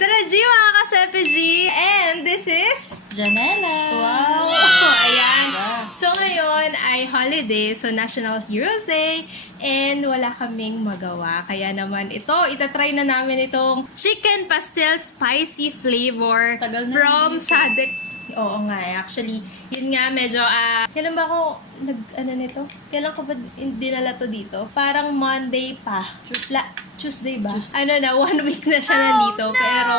Tara, G, mga ka-Sepe-G! And this is... Janela! Wow! Ayan. So, ngayon ay holiday. So, National Heroes Day. And wala kaming magawa. Kaya naman ito, itatry na namin itong chicken pastel spicy flavor Tagal na from yun. Sadek. Oo nga, actually. Yun nga, medyo, kailan ba ako nito? Kailan ko ba dinala to dito? Parang Monday pa. Tuesday ba? Ano na, 1 week na siya nandito. Pero,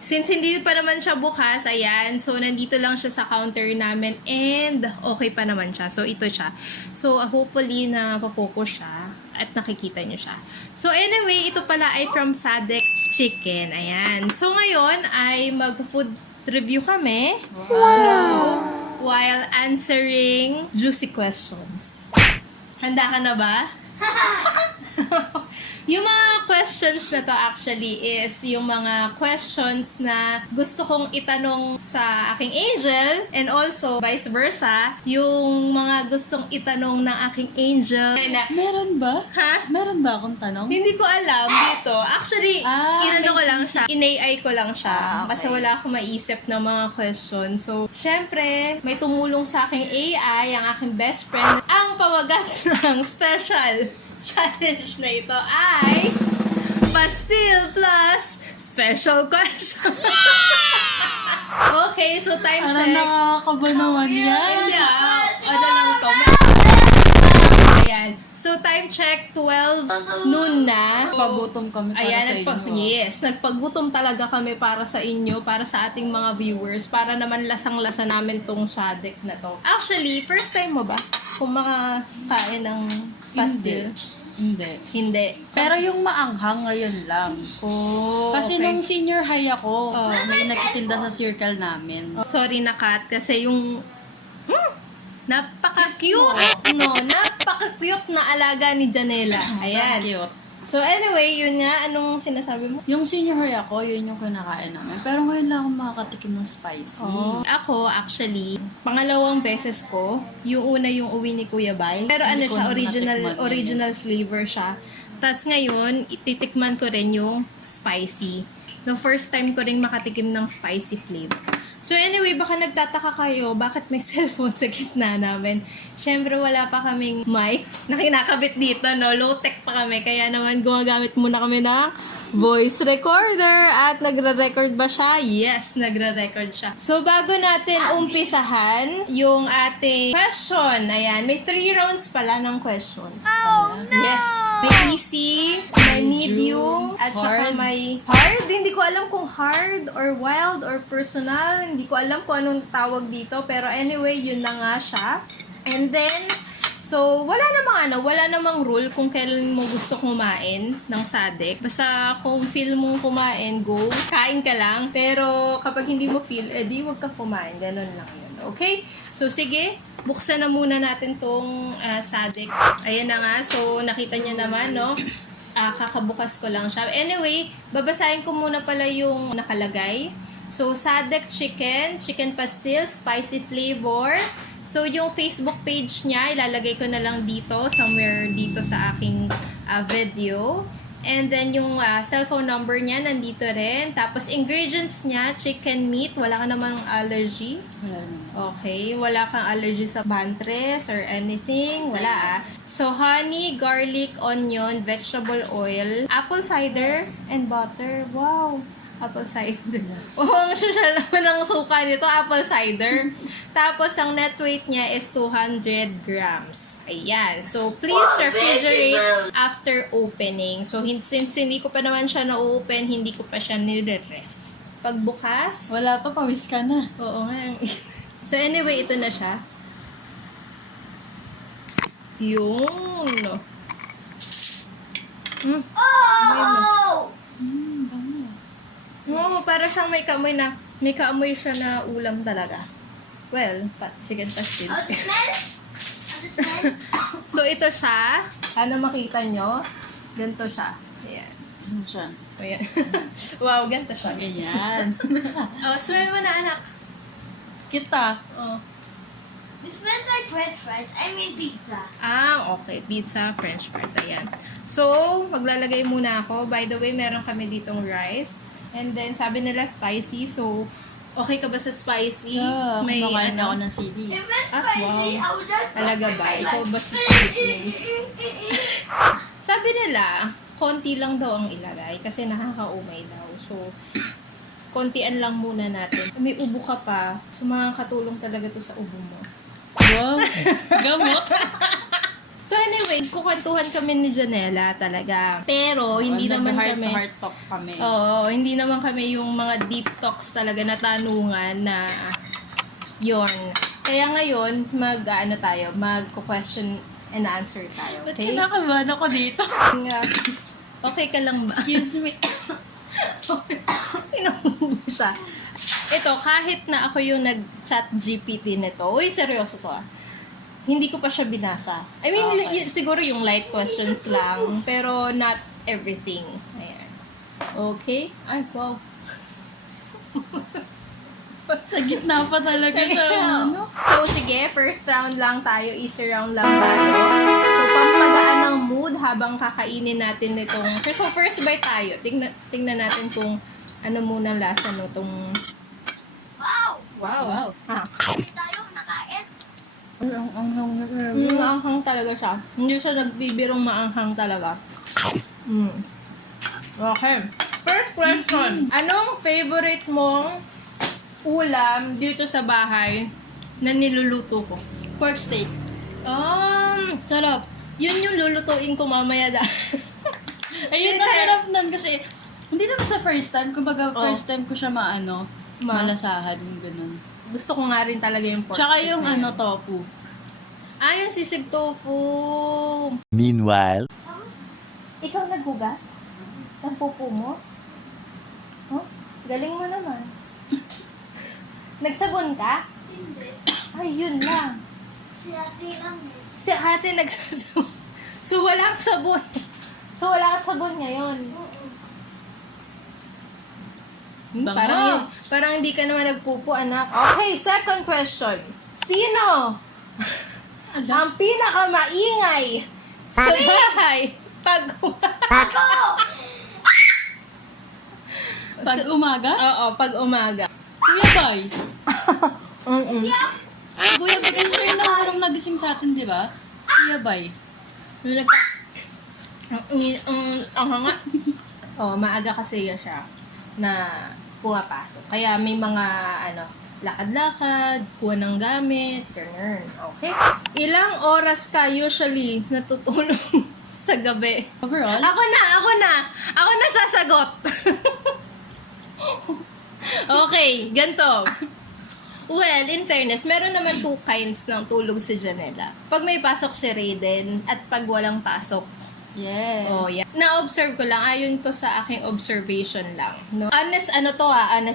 since hindi pa naman siya bukas, ayan, so nandito lang siya sa counter namin and okay pa naman siya. So, ito siya. So, hopefully na focus siya at nakikita niyo siya. So, anyway, ito pala ay from Sadek Chicken. Ayan. So, ngayon ay mag-food review kami. Wow! While answering juicy questions. Handa ka na ba? Yung mga questions na to actually is yung mga questions na gusto kong itanong sa aking angel and also vice versa, yung mga gustong itanong ng aking angel. Meron ba? Ha? Meron ba akong tanong? Hindi ko alam dito. Actually, inano ko may lang siya. In-AI ko lang siya. Okay. Kasi wala akong maisip ng mga questions. So, syempre, may tumulong sa aking AI, ang aking best friend. Ang pamagat ng special challenge na ito ay Pastil plus special question. Okay, so time Parang check. nakakaba naman yan. Hindi ano lang to. Ayan. So, time check, 12 noon na. Pagutom kami para Ayan, sa inyo. yes, nagpagutom talaga kami para sa inyo, para sa ating mga viewers, para naman lasang-lasa namin tong Sadek na to. Actually, first time mo ba kung makakain ng pastil? Hindi. Pero yung maanghang ngayon lang. Oh, Kasi okay. nung senior high ako, Oh. may nagtitinda sa circle namin. Sorry na, Kat, kasi yung napaka-cute, no? Napaka-cute na alaga ni Janela. Ayan. Cute. So, anyway, yun nga. Anong sinasabi mo? Yung senior high ako, yun yung kinakain namin. Pero ngayon lang ako makakatikim ng spicy. Ako, actually, pangalawang beses ko, yung una yung uwi ni Kuya Bay. Pero ano Hindi ko siya, natikman yun. original flavor siya. Tapos ngayon, ititikman ko rin yung spicy. The first time ko rin makatikim ng spicy flavor. So anyway, baka nagtataka kayo, bakit may cellphone sa gitna namin? Siyempre, wala pa kaming mic na kinakabit dito, no? Low-tech pa kami. Kaya naman, gumagamit muna kami ng voice recorder. At nagre-record ba siya? Yes, nagre-record siya. So, bago natin umpisahan yung ating question. Ayan, may 3 rounds pala ng questions. Oh, no! Yes. May easy, may medium, at saka Hard. may hard. Hindi ko alam kung hard or wild or personal. Hindi ko alam kung anong tawag dito. Pero anyway, yun na nga siya. And then, so, wala namang rule kung kailan mo gusto kumain ng Sadek. Basta kung feel mo kumain, go. Kain ka lang. Pero kapag hindi mo feel, di wag ka kumain. Ganun lang yun. Okay? So, sige. Buksan na muna natin tong Sadek. Ayan na nga. So, nakita niyo naman, no? Kakabukas ko lang siya. Anyway, babasahin ko muna pala yung nakalagay. So, Sadek chicken pastil, spicy flavor. So, yung Facebook page niya, ilalagay ko na lang dito, somewhere dito sa aking video. And then, yung cellphone number niya, nandito rin. Tapos, ingredients niya, chicken meat. Wala ka namang allergy. Wala naman. Okay, wala kang allergy sa bantres or anything. Wala So, honey, garlic, onion, vegetable oil, apple cider, and butter. Wow! Apple cider. Oh, ang social naman ng suka nito, apple cider. Tapos, ang net weight niya is 200 grams. Ayan. So, please refrigerate after opening. So, since hindi ko pa naman siya na-open, hindi ko pa siya nire-ref. Pagbukas, Wala pa, pawis ka na. oo nga. So, anyway, ito na siya. Yun. Bango. Oo, para siyang may kaamoy siya na ulam talaga. Well, chicken pastils. So, ito siya. Sana makita nyo. Ganito siya. Ayan. Ano siya? Ayan. Wow, ganito siya. Ganyan. Oh, smell mo na, anak. Kita. Oh. It smells like french fries. I mean pizza. Okay. Pizza, french fries. Ayan. So, maglalagay muna ako. By the way, meron kami ditong rice. And then, sabi nila spicy. So, okay ka ba sa spicy? Yeah, kumakain ako ng CD. If it's Ah, spicy, wow. I would just Talaga put ba? my Ikaw like- ba sa spicy? Sabi nila, konti lang daw ang ilagay kasi nakakaumay daw. So, kontian lang muna natin. May ubo ka pa, so makakatulong talaga to sa ubo mo. Wow, gamot. So anyway, kukwentuhan kami ni Janela talaga. Pero, hindi naman kami... Heart talk kami. Oo, hindi naman kami yung mga deep talks talaga na tanungan na yon. Kaya ngayon, mag-question and answer tayo, Ba't okay? kinakabahan ako dito? Okay ka lang ba? Excuse me. Inuubo siya. Ito, kahit na ako yung nag-chat GPT nito, uy, seryoso to ah. Hindi ko pa siya binasa. I mean, Okay. siguro yung light questions lang, pero not everything. Ayan. Okay? Ay, wow. Sa gitna pa talaga siya. Ano? So, sige, first round lang tayo, easy round lang tayo. So, pampagaan ng mood habang kakainin natin nitong... So, first bite tayo. Tingnan natin kung ano muna lasa no, tong... Wow! Wow. Ah. Hindi tayo nakain. Maanghang talaga siya. Hindi siya nagbibirong maanghang talaga. Okay. First question. Anong favorite mong ulam dito sa bahay na niluluto ko? Pork steak. Sarap. Yun yung lulutuin ko mamaya Ayun, ang sarap nun kasi hindi naman sa first time. Kumbaga, Oh. first time ko siya malasahan yung ganun. Gusto ko nga rin talaga yung pork. Tsaka steak yung na yun. tofu. Yung sisig tofu. Meanwhile, Ikaw naghugas? Ng pupo mo? Oh, galing mo naman. Nagsabon ka? Hindi. Ay, yun lang. Si ate lang eh. Si ate nagsasabon. So, walang sabon. So, wala kang sabon ngayon. Bango. Parang hindi ka naman nagpupo, anak. Okay, second question. Sino ang pinakamaingay sa bahay pag Ako! Pag umaga? Oo, pag umaga. Kuya Bay. Mm-mm. Kuya Bay, kasi siya yung nakarang nagising sa atin, di ba? Kuya Bay. Ang hanga. Oh, maaga kasi siya na pumapasok. Kaya may mga lakad-lakad, kuha ng gamit, ganyan. Okay? Ilang oras ka usually natutulog sa gabi? Overall? Ako na sasagot. Okay, ganito. Well, in fairness, meron naman 2 kinds ng tulog si Janela. Pag may pasok si Raiden at pag walang pasok. Yes. Oh, yeah. Na-observe ko lang, ayon to sa aking observation lang. No? Honest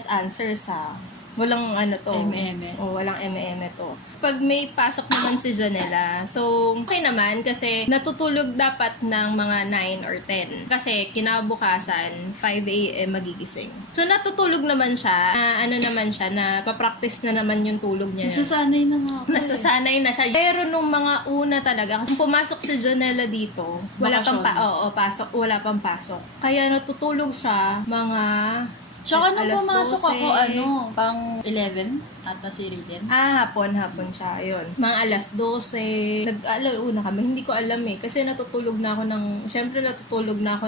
answer sa walang to. M&M. Oh, walang M&M to. Pag may pasok naman si Janela, so okay naman kasi natutulog dapat ng mga 9 or 10. Kasi kinabukasan, 5 a.m. magigising. So natutulog naman siya, naman siya, na papractice na naman yung tulog niya. Nasasanay na nga ako. Nasasanay na siya. Pero nung mga una talaga, kasi pumasok si Janela dito, wala Bakasyon. wala pang pasok. Kaya natutulog siya mga Tsaka nung alas pumasok 12. ako, pang 11, ata si Raiden. Hapon siya. Ayun. Mga alas 12. Nag-alauna kami. Hindi ko alam eh. Kasi natutulog na ako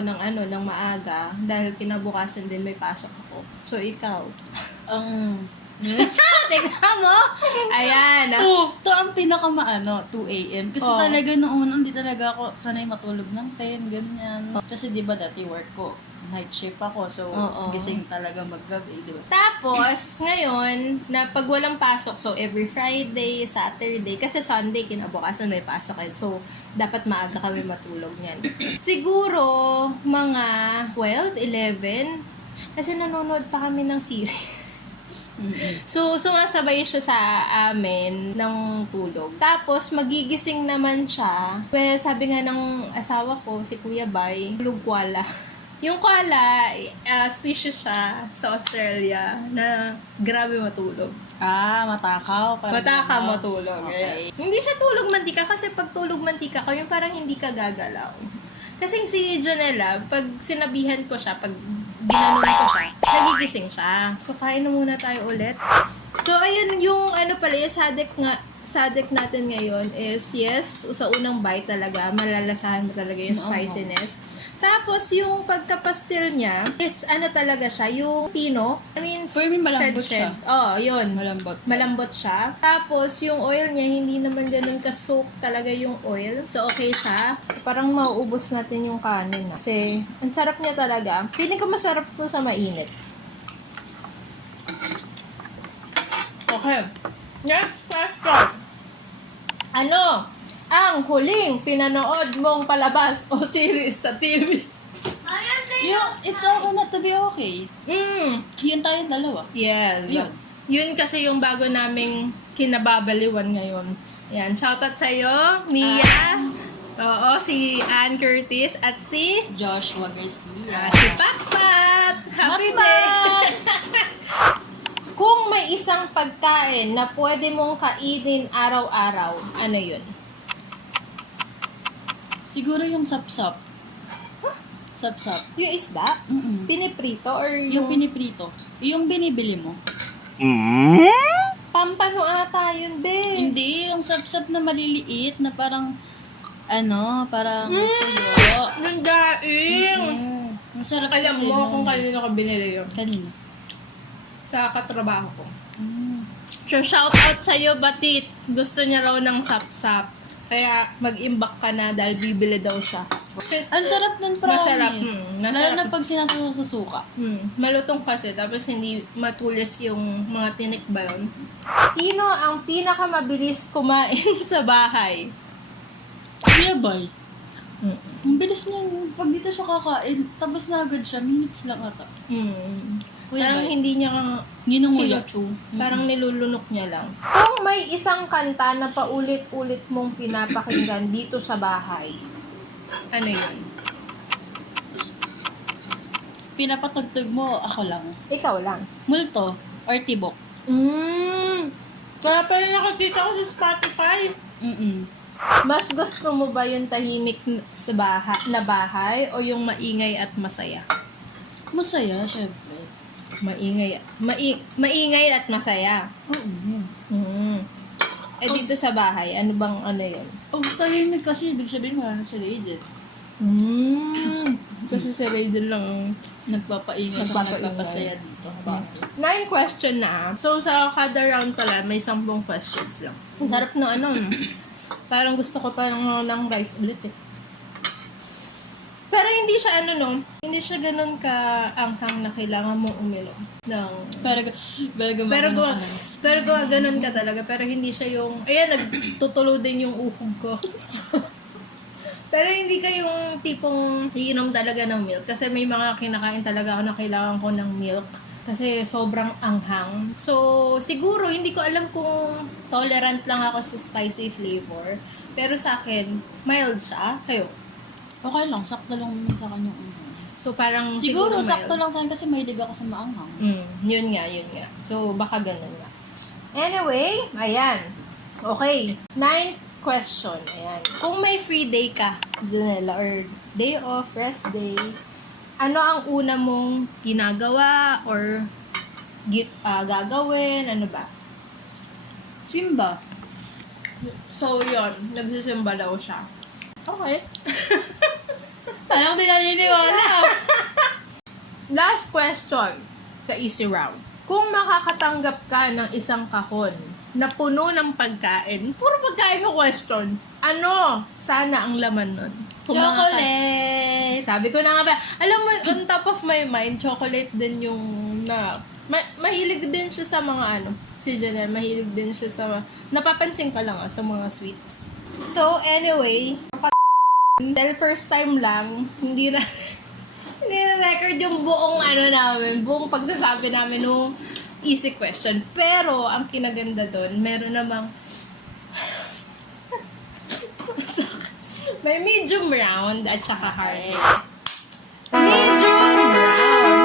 ng maaga. Dahil kinabukasan din may pasok ako. So, ikaw. Tingnan mo? Ayan. Ito ang 2 a.m. Kasi Oh. talaga noong hindi talaga ako sanay matulog ng 10, ganyan. Kasi di ba dati work ko, night shift ako, so Oo. gising talaga maggabi, di ba? Tapos, ngayon, na pag walang pasok, so every Friday, Saturday, kasi Sunday, kinabukasan may pasok eh. So, dapat maaga kami matulog niyan. Siguro, mga 12, 11, kasi nanonood pa kami ng series. So, sumasabay siya sa amin ng tulog. Tapos, magigising naman siya. Well, sabi nga ng asawa ko, si Kuya Bay, tulog koala. Yung koala, species siya sa Australia na grabe matulog. Matakaw. Mataka matulog. Okay. Hindi siya tulog mantika kasi pag tulog mantika ko, yung parang hindi ka gagalaw. Kasi si Janela, pag sinabihan ko siya, pag ginanon ko siya, nagigising siya. So, kain na muna tayo ulit. So, ayun yung ano pala, yung sadik natin ngayon is, yes, sa unang bite talaga, malalasahan mo talaga yung spiciness. Tapos, yung pagka-pastil niya is, ano talaga siya, yung pino. I mean, For me, malambot siya. Oo, yun. Malambot. Malambot siya. Tapos, yung oil niya, hindi naman ganun ka-soak talaga yung oil. So, okay siya. So, parang mauubos natin yung kanin. Kasi, ang sarap niya talaga. Feeling ko masarap to sa mainit. Okay. Next question. Ano ang huling pinanood mong palabas o series sa TV? I am saying Yung, it's okay not to be okay. Yun tayong dalawa. Yes. Yun. Yun kasi yung bago naming kinababaliwan ngayon. Yan. Shoutout sa'yo, Mia. Oo, si Ann Curtis at si Joshua Garcia. si Patpat. Happy day! Kung may isang pagkain na pwede mong kainin araw-araw, ano yun? Siguro yung sapsap. Sapsap. Yung isda? Mm-mm. Piniprito or Yung yung piniprito. Yung binibili mo. pampano ata yun, be? Hindi, yung sapsap na maliliit na parang parang tuyo. Yung daing. Ang sarap Alam kasi mo nun. kung kanino ka binili yun. Kanino? Sa katrabaho ko. Mm. So, shout out sa'yo, Batit. Gusto niya raw ng sap-sap. Kaya mag-imbak ka na dahil bibili daw siya. Ang sarap nun, promise. Masarap, masarap. Lalo na pag sinasawag sa suka. Malutong kasi, tapos hindi matulis yung mga tinik ba yun? Sino ang pinakamabilis kumain sa bahay? Kuya Bay. Ang bilis niya. Pag dito siya kakain, tapos na agad siya. Minutes lang ata. Kuya Parang Bay. hindi niya kang Ninunguya. chinuchu. Parang nilulunok niya lang. Kung may isang kanta na paulit-ulit mong pinapakinggan dito sa bahay, ano yun? Pinapatugtog mo, ako lang. Ikaw lang. Multo or tibok. Kaya pala nakakita ko sa Spotify. Mas gusto mo ba yung tahimik sa bahay o yung maingay at masaya? Masaya, syempre. Maingay at masaya. Eh dito sa bahay, ano bang ano yun? Pag tahimik kasi, ibig sabihin wala na si Raiden. Kasi si Raiden lang ang Nagpapaingay sa Nagpapaingay. nagpapasaya dito. Bakit? 9 question na. So, sa kada round pala, may 10 questions lang. Ang sarap na ano. Parang gusto ko parang ng rice ulit eh. Pero hindi siya ano no, hindi siya ganun ka-anghang na kailangan mo uminom ng... Pero gumaganon ka talaga. Pero hindi siya yung... Ayan, nagtutulo din yung uhog ko. Pero hindi ka yung tipong iinom talaga ng milk. Kasi may mga kinakain talaga ako na kailangan ko ng milk. Kasi sobrang anghang. So, siguro, hindi ko alam kung tolerant lang ako sa spicy flavor. Pero sa akin, mild siya. Kayo? Okay lang, sakto lang naman sa kanyang So, parang Siguro, mild. sakto lang sa akin kasi mahilig ako sa maanghang. Yun nga. So, baka ganun nga. Anyway, ayan. Okay. 9th question. Ayan. Kung may free day ka, Janela, or day off, rest day, ano ang una mong ginagawa or gagawin? Ano ba? Simba. So, yun. Nagsisimba daw siya. Okay. Parang di naniniwala. Last question sa easy round. Kung makakatanggap ka ng isang kahon na puno ng pagkain, puro pagkain mo question, ano sana ang laman nun? Kung Chocolate! Sabi ko na nga ba, alam mo, on top of my mind, chocolate din yung mahilig din siya sa mga si Janelle, mahilig din siya sa, napapansin ka lang sa mga sweets. So, anyway, dahil first time lang, hindi na record yung buong namin, buong pagsasabi namin nung easy question. Pero, ang kinaganda doon, meron namang may medium round at saka hard. Medium round.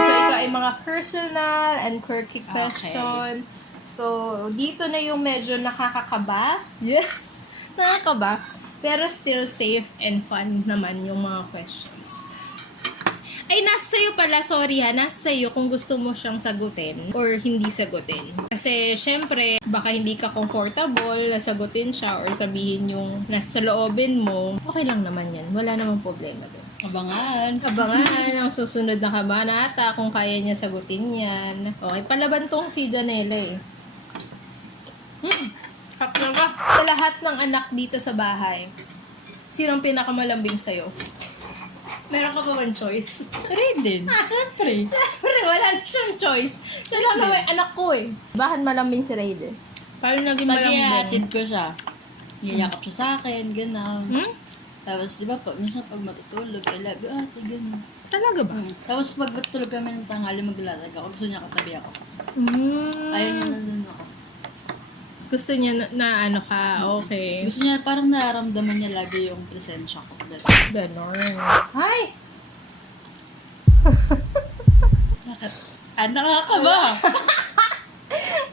So, ito ay mga personal and quirky question. So, dito na yung medyo nakakakaba. Yes. Nakakaba. Pero still safe and fun naman yung mga questions. Ay, nasa sa'yo pala, sorry ha, nasa sa'yo kung gusto mo siyang sagutin or hindi sagutin. Kasi, syempre, baka hindi ka comfortable na sagutin siya or sabihin yung nasa loobin mo. Okay lang naman yan. Wala namang problema doon. Abangan. Abangan ang susunod na kabanata kung kaya niya sagutin yan. Okay, palaban tong si Janela eh. Hap na ba? Sa lahat ng anak dito sa bahay, sino ang pinakamalambing sa'yo? Meron ka pa bang choice? Raiden. Siyempre. Siyempre, wala na siyang choice. Siya lang naman yung anak ko eh. Bakit malambing si Raiden? Paano naging Pag malambing? ihatid ko siya, yayakap siya sa akin, gano'n. Hmm? Tapos, di ba po, minsan pag matutulog, I love you, ate, gano'n. Talaga ba? Tapos, pag matulog kami ng tanghali, maglalag ako. Gusto niya katabi ako. Ayaw niya na dun ako. Gusto niya na ano ka, okay. Gusto niya, parang nararamdaman niya lagi yung presensya ko. Ganon. Ay! Bakit? Ka ba?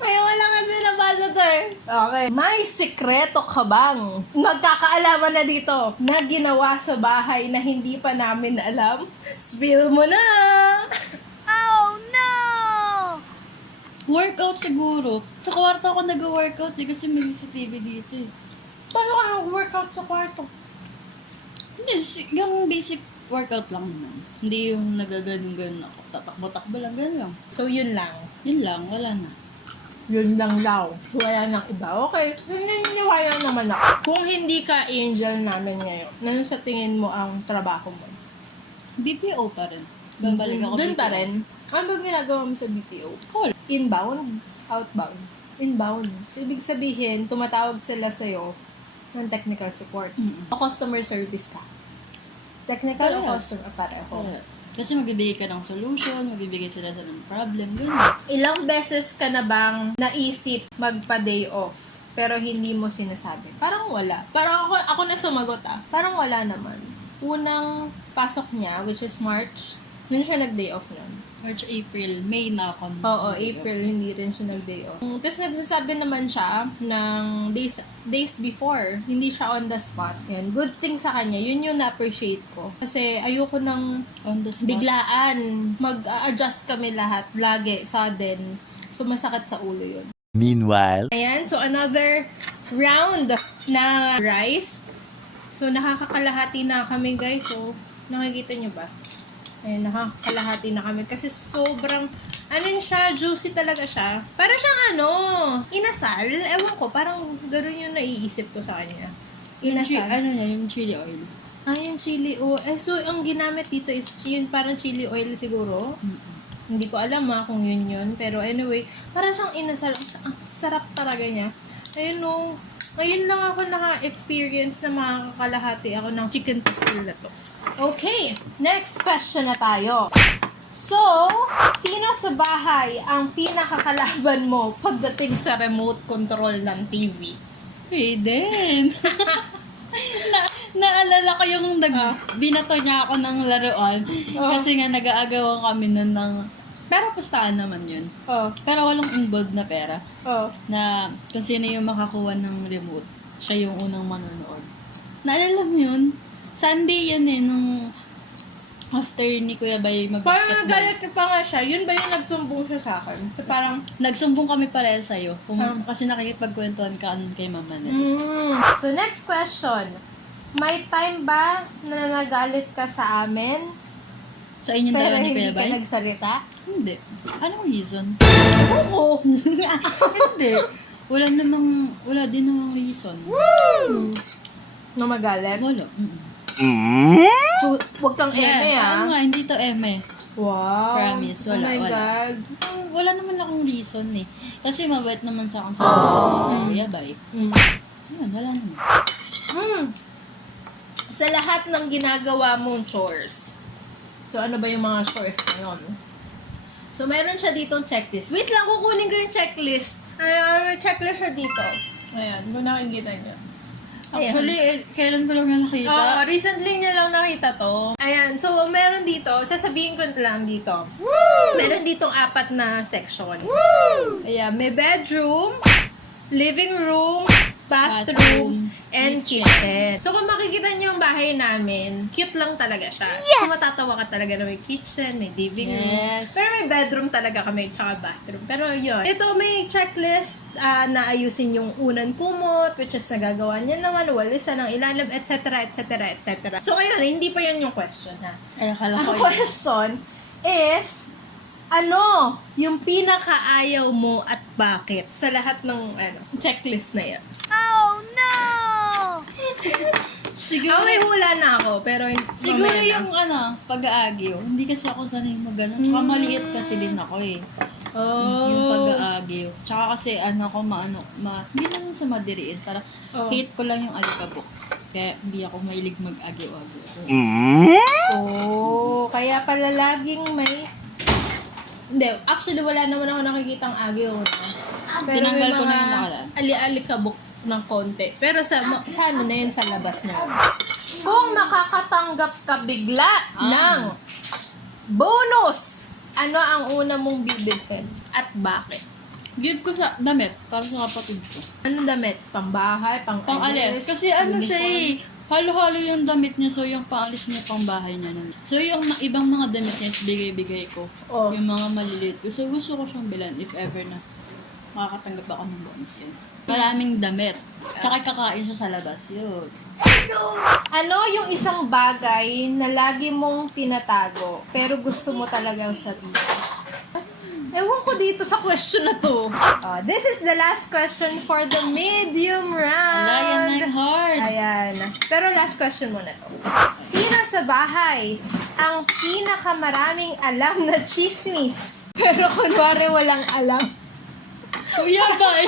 May wala kasi nabasa to eh. Okay. May sikreto ka bang magkakaalaman na dito na ginawa sa bahay na hindi pa namin alam? Spill mo na! Oh no! Workout siguro. Sa kwarto ako nag-workout eh, kasi may CCTV dito eh. Paano ka workout sa kwarto? Hindi, yung basic workout lang naman. Hindi yung nagaganon-ganon ako. Tatakbo-takbo lang, gano'n lang. So yun lang. Yun lang, wala na. Yun lang daw. Wala nang iba. Okay. Naniniwala naman ako. Kung hindi ka angel namin ngayon, ano sa tingin mo ang trabaho mo? BPO pa rin. Babalik ako Doon BPO. pa rin. Ano ba ginagawa mo sa BPO? Call. Inbound? Outbound? Inbound. So, ibig sabihin, tumatawag sila sa'yo ng technical support. O customer service ka. Technical o Parehas. customer? Pareho. Kasi magbibigay ka ng solution, magbibigay sila sa ng problem, gano'n. Ilang beses ka na bang naisip magpa-day off pero hindi mo sinasabi? Parang wala. Parang ako na sumagot Parang wala naman. Unang pasok niya, which is March, nun siya nag-day off nun. March, April, May na ako. Oo, April, hindi rin siya nag-day off. Tapos nagsasabi naman siya ng days before, hindi siya on the spot. Yan. Good thing sa kanya, yun yung na-appreciate ko. Kasi ayoko nang On the spot. biglaan. Mag-adjust kami lahat, lagi, sudden. So, masakit sa ulo yun. Meanwhile, Ayan, so another round na rice. So, nakakakalahati na kami, guys. So, nakikita nyo ba? Ayan, nakakalahati na kami. Kasi sobrang, ano yun siya, juicy talaga siya. Para siyang ano, inasal. Ewan ko, parang gano'n yung naiisip ko sa kanya. Inasal. Ano niya, yung chili oil. Yung chili oil. So, ang ginamit dito is yun, parang chili oil siguro. Hindi ko alam kung yun. Pero anyway, parang siyang inasal. Ang sarap talaga niya. Ayun o. Ngayon lang ako naka-experience na makakakalahati ako ng chicken pastel na to. Okay, next question na tayo. So, sino sa bahay ang pinakakalaban mo pagdating sa remote control ng TV? Raiden. Naalala ko yung binato niya ako ng laruan. Kasi nga nag-aagawan kami nun ng... Pero pustahan naman yun. Oh, Pero walang involved na pera. oh. Na kung sino yung makakuha ng remote, siya yung unang manonood. Naalala mo yun? Sunday yun eh, nung after ni Kuya Bay Parang mag-basketball. nagalit pa nga siya. Yun ba yung nagsumbong siya sa akin? So, parang, Nagsumbong kami pareha sa'yo. Kasi nakikipagkwentuhan ka kay Mama Net. So, next question. May time ba na nagalit ka sa amin, Sa inyong pero dalawa ni hindi Kuya ka Bay? nagsalita? Hindi. Anong reason? Oo. Hindi. Wala din namang reason. No magalit? Wala. So, huwag kang eme Oo nga, hindi to eme. Wow. Promise, wala, Oh my wala. God. Wala naman akong reason eh. Kasi mabait naman sa akin sa Kuya Bay. Yun, wala naman. Sa lahat ng ginagawa mong chores. So, ano ba yung mga chores ngayon? So, meron siya ditong checklist. Wait lang, kukunin ko yung checklist. May checklist siya dito. Ayan, kung nakikita niyo. Actually, kailan ko lang yan nakita? Oo, recently niya lang nakita to. Ayan, so meron dito, sasabihin ko lang dito. Meron ditong 4 na section. Ayan, may bedroom, living room, bathroom, Bathroom, and kitchen. So, kung makikita niyo yung bahay namin, cute lang talaga siya. So, matatawa ka talaga na may kitchen, may living room. Yes. Pero may bedroom talaga kami, tsaka bathroom. Pero yun. Ito, may checklist na ayusin yung unan kumot, which is nagagawa niya naman, walisan ng ilalim, etc., etc., etc. So, ngayon, hindi pa yun yung question, ha? Ay, akala Ang ko yun. question is, ano yung pinakaayaw mo at bakit sa lahat ng checklist na yan? Siguro, May hula na ako, pero siguro mamaya na. yung hindi kasi ako sanay mag-ano. Tsaka maliit kasi din ako eh. Yung pag-aagyo. Tsaka kasi hindi naman sa madiriin. Parang hate ko lang yung alikabok. Kaya hindi ako mahilig mag-agyo-agyo. Kaya pala laging may... Hindi, actually wala naman ako nakikitang agyo. Pero Tinanggal may ko na mga yung nakaraan. ali-alikabok ng konti. Pero sa ano na yun, sa labas na yun. Kung makakatanggap ka bigla ng bonus, ano ang una mong bibilhin? At bakit? Give ko sa damit para sa kapatid ko. Anong damit? Pambahay? Pang-alis. Kasi siya eh. Halo-halo yung damit niya. So, yung pang-alis niya, pang-bahay niya. So, yung ibang mga damit niya, is bigay-bigay ko. Oh. Yung mga maliliit ko. So, gusto ko siyang bilan if ever na makakatanggap ako ng bonus yun. Maraming damit. Tsaka kakain siya sa labas. Yun. Ano yung isang bagay na lagi mong tinatago pero gusto mo talagang sabihin? Ewan ko dito sa question na to. This is the last question for the medium Wala yan round. na hard. Ayan. Pero last question muna to. Sino sa bahay ang pinakamaraming alam na chismis? Pero kunwari walang alam. Kuya Bay!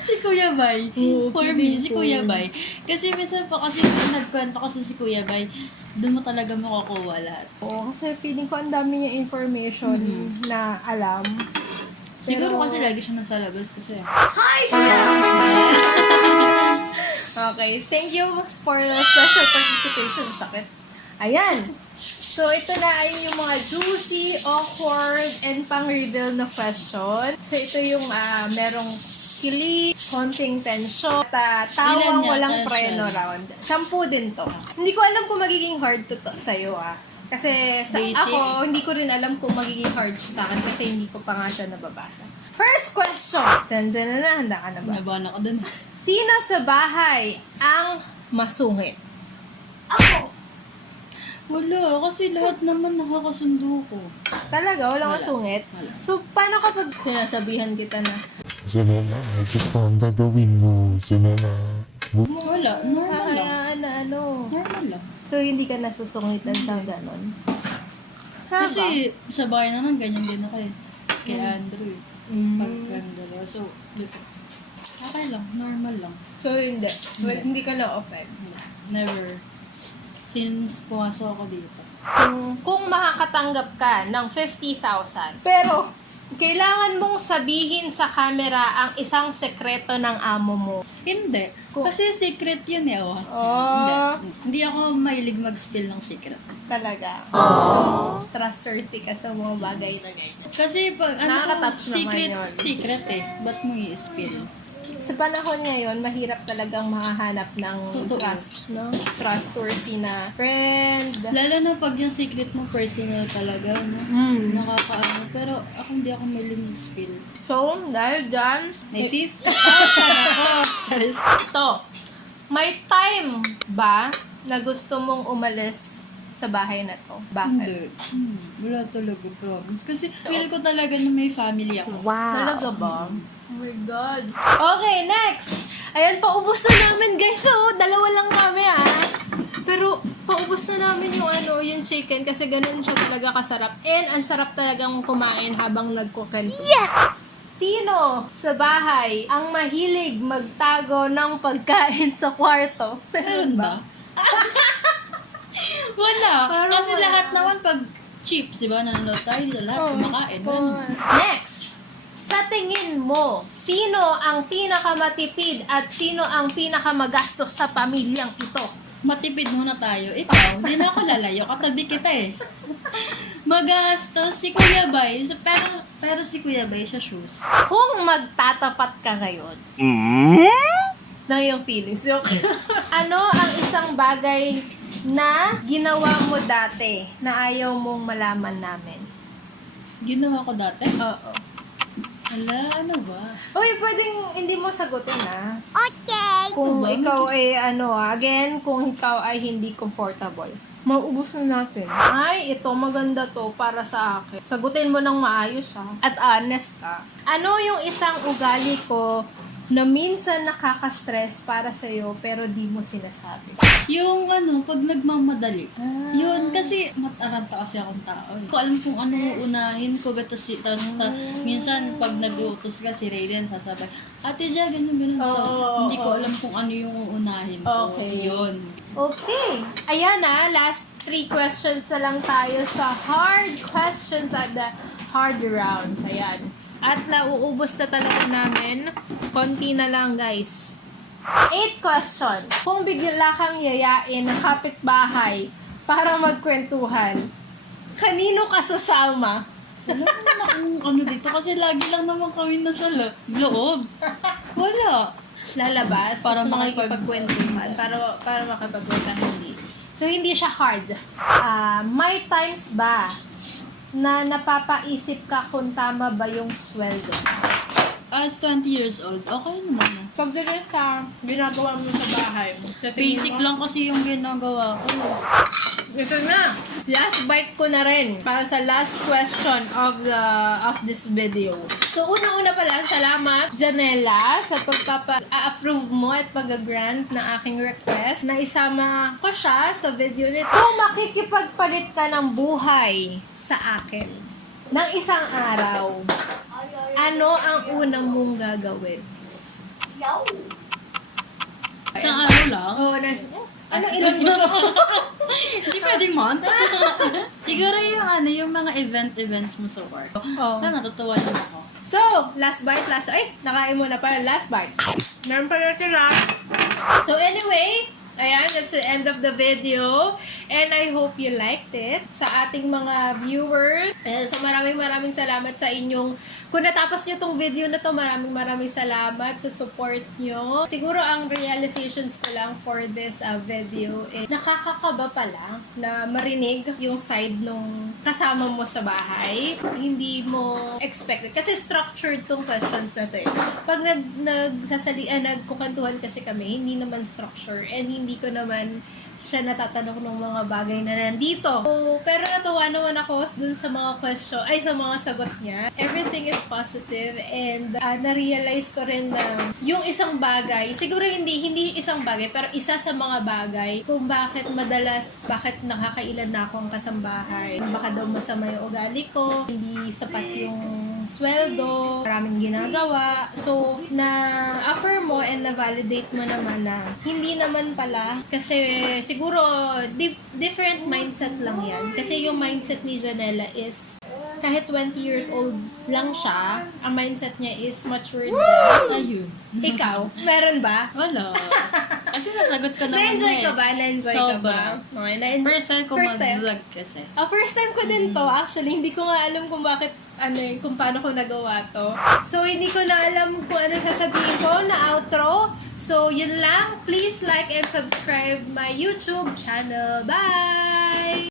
Si Kuya Bay. For me, si Kuya Bay. Kasi minsan pa kasi nagkwento kasi si Kuya Bay, doon mo talaga makukuha lahat. Oo, kasi feeling ko ang dami niya information na alam. Siguro kasi lagi siya nasa labas kasi. Okay, thank you for the special participation. Sakit. Ayan. So, ito na ay yung mga juicy, awkward, and pang-reveal na question. So, ito yung merong kilig, konting tension, at tawang Ilan yan, walang question? preno round. 10 din to. Hindi ko alam kung magiging hard to sa'yo Kasi Basic. ako, hindi ko rin alam kung magiging hard siya sa akin kasi hindi ko pa nga siya nababasa. First question. Handa ka na ba? Nabahan ako dun. Sino sa bahay ang masungit? Ako. Wala, kasi lahat naman nakakasundo ko. Talaga? Walang Wala. masungit? Wala. So, paano kapag sinasabihan kita na, Sinena, ito ang gagawin mo, Sinena. Wala, normal lang. kakayaan na ano? Normal lang. So, hindi ka nasusungitan sa ganon? Kasi sa bahay naman, ganyan din ako eh. Kay Andrew eh. Pag Mm. kami dalawa. So, dito. Okay lang, normal lang. So, hindi. Well, hindi ka na-offend. Never. Since pumasok ako dito. Kung makakatanggap ka ng 50,000, pero kailangan mong sabihin sa camera ang isang sekreto ng amo mo. Hindi. Kung- Kasi secret yun eh. Oh. Oh. Hindi ako mahilig mag-spill ng secret. Talaga. So, trustworthy ka sa mga bagay na ganyan. Kasi pag Nakaka-touch naman secret, yun. secret eh. Ba't mo i-spill? Sa panahon ngayon, mahirap talagang makahanap ng Totoo. trust, no? Trustworthy na friend. Lalo na pag yung secret mo personal talaga, no? Nakakaano. Pero ako hindi ako mahilig mag-spill. So, dahil dyan, May 50,000 ako. Charis. ito, may time ba na gusto mong umalis sa bahay na to? Bakit? Hindi. Wala talaga, promise. Kasi feel ko talaga na may family ako. Talaga ba? Oh my God. Okay, next! Ayan, paubos na namin, guys. So, dalawa lang kami, Pero, paubos na namin yung chicken kasi ganun siya talaga kasarap. And, ang sarap talagang kumain habang nagkukwento. Yes! Sino sa bahay ang mahilig magtago ng pagkain sa kwarto? Meron ba? Wala. Parang Kasi wala. lahat naman pag chips, di ba? Nanonood tayo dito. Lahat kumakain. Wala naman. Next! Sa tingin mo, sino ang pinakamatipid at sino ang pinakamagastos sa pamilyang ito? Matipid muna tayo. Ikaw, hindi na ako lalayo. Katabi kita eh. Magastos si Kuya Bay. Pero si Kuya Bay sa shoes. Kung magtatapat ka ngayon, ng iyong feelings. Ano ang isang bagay na ginawa mo dati na ayaw mong malaman namin? Ginawa ko dati? Oo. Ala, ano ba? Uy, pwedeng hindi mo sagutin na. Okay. Kung Ito ba? ikaw ay again, kung ikaw ay hindi comfortable. Maubos na natin. Ay, ito maganda to para sa akin. Sagutin mo ng maayos ha. At honest ha. Ano yung isang ugali ko na minsan nakaka-stress para sa'yo pero di mo sinasabi? Yung pag nagmamadali. Yun, kasi mataranta kasi akong tao. Hindi ko alam kung ano uunahin ko. Minsan, pag nag-utos ka si Raiden, sasabi, Ate Ja, ganun. So, hindi ko alam kung ano yung uunahin ko. Okay. Yun. Okay. Ayan na, last 3 questions na lang tayo sa hard questions at the hard rounds. Ayan. At nauubos na talaga namin. Konti na lang, guys. 8 question. Kung bigla kang yayain ng kapitbahay para magkwentuhan, kanino ka sasama? Wala naman akong dito kasi lagi lang naman kami nasa loob. Wala. Lalabas Para para makipag- makipagkwentuhan, para makipagkwentuhan, hindi. So, hindi siya hard. May times ba na napapaisip ka kung tama ba yung sweldo? As 20 years old, okay naman na. Pagdating sa ginagawa mo sa bahay, sa tingin Basic mo, lang kasi yung ginagawa ko. ito na. Last bite ko na rin para sa last question of this video. So, unang-una pala, salamat, Janela, sa pagpapa-approve mo at pag-grant na aking request na isama ko siya sa video nito. Kung makikipagpalit ka ng buhay sa akin ng isang araw, ano ang unang mong gagawin? Isang araw lang. Oh, ano ilang gusto mo? Hindi pwedeng month. Siguro yung mga events mo sa work. Oh. Natutuwa lang ako. So, last bite, ay, nakain mo na pala, last bite. Meron pala sila. So, anyway, ayan, that's the end of the video. And I hope you liked it sa ating mga viewers. And so, maraming salamat sa inyong, kung natapos nyo tong video na to, maraming salamat sa support nyo. Siguro ang realizations ko lang for this video is nakakakaba pa lang na marinig yung side nung kasama mo sa bahay. Hindi mo expected. Kasi structured tong questions na to eh. Pag nagkukantuhan kasi kami, hindi naman structure and hindi ko naman siya natatanong ng mga bagay na nandito. So, pero natuwa naman ako dun sa mga question, sa mga sagot niya. Everything is positive and na-realize ko rin na yung isang bagay, siguro hindi isang bagay, pero isa sa mga bagay kung bakit nakakailan na akong kasambahay. Baka daw masama yung ugali ko, hindi sapat yung sweldo, maraming ginagawa. So, na-affirm mo and na-validate mo naman na hindi naman pala kasi siguro different mindset lang yan. Kasi yung mindset ni Janela is kahit 20 years old lang siya, ang mindset niya is matured na. Ayun. Ikaw, meron ba? Wala. Kasi nasagot ko naman Na-enjoy eh. ka ba? Na-enjoy ka ba? Sobra. Okay, First time ko First time? mag-vlog kasi. First time ko din to. Actually, hindi ko nga alam kung bakit, kung paano ko nagawa to. So, hindi ko na alam kung ano sasabihin ko na outro. So, yun lang. Please like and subscribe my YouTube channel. Bye!